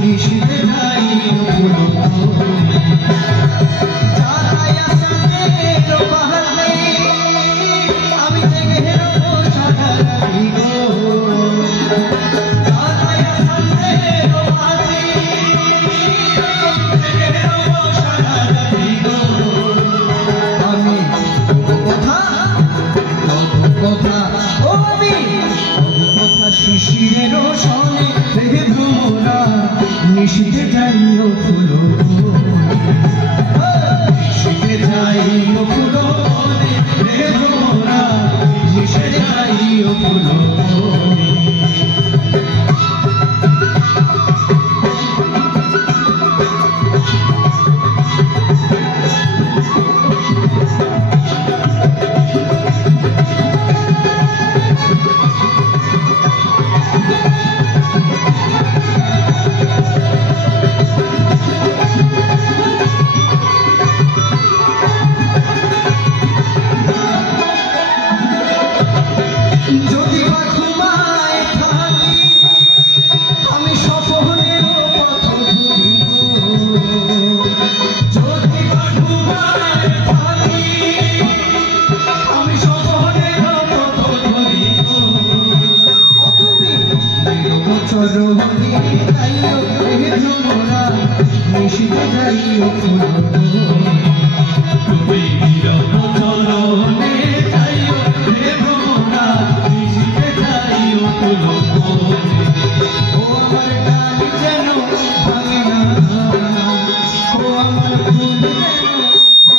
মিশতে যাই ফুলো জানায়া সাথে বাহালে আমি দেখে সাদা রাখি গো জানায়া সাথে বাহালে দেখে সাদা রাখি গো আমি কথা ও আমি কথা শিশিরের সনে দেখে ভ্রমরা মিশতে যাইও ফুলো মিশতে যাইও ফুলো দেখে ভ্রমরা মিশতে যাইও ফুলো মিশতে যাইও ফুলো তুমি চরণে যাইও হে ভ্রমরা মিশতে যাইও ফুলো ও আমার গান যেন ভাঙে না ও আমার ফুল যেন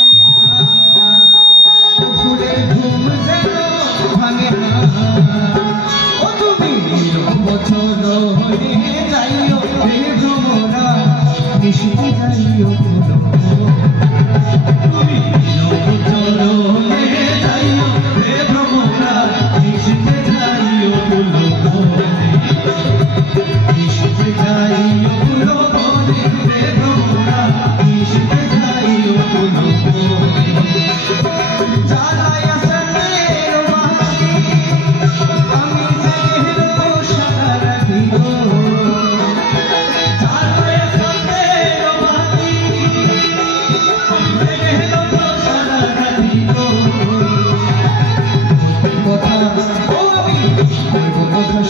ভাঙে না ও ফুলের ঘুম যেন ভাঙে না ও তুমি চরণে যাইও হে ভ্রমরা মিশতে যাইও ফুলো তুমি চরণে যাইও হে ভ্রমরা মিশতে যাইও ফুলো মিশতে যাইও ফুলো হে ভ্রমরা মিশতে যাইও ফুলো জানায়া সাথে বাহালে আমি দেখে সাদা রাখি গো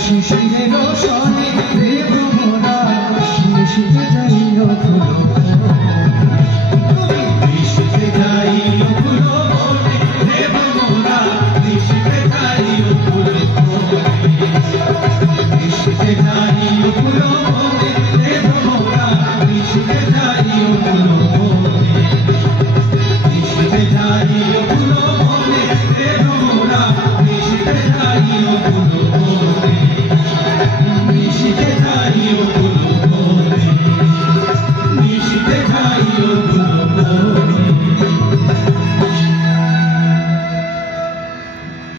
শিশিরে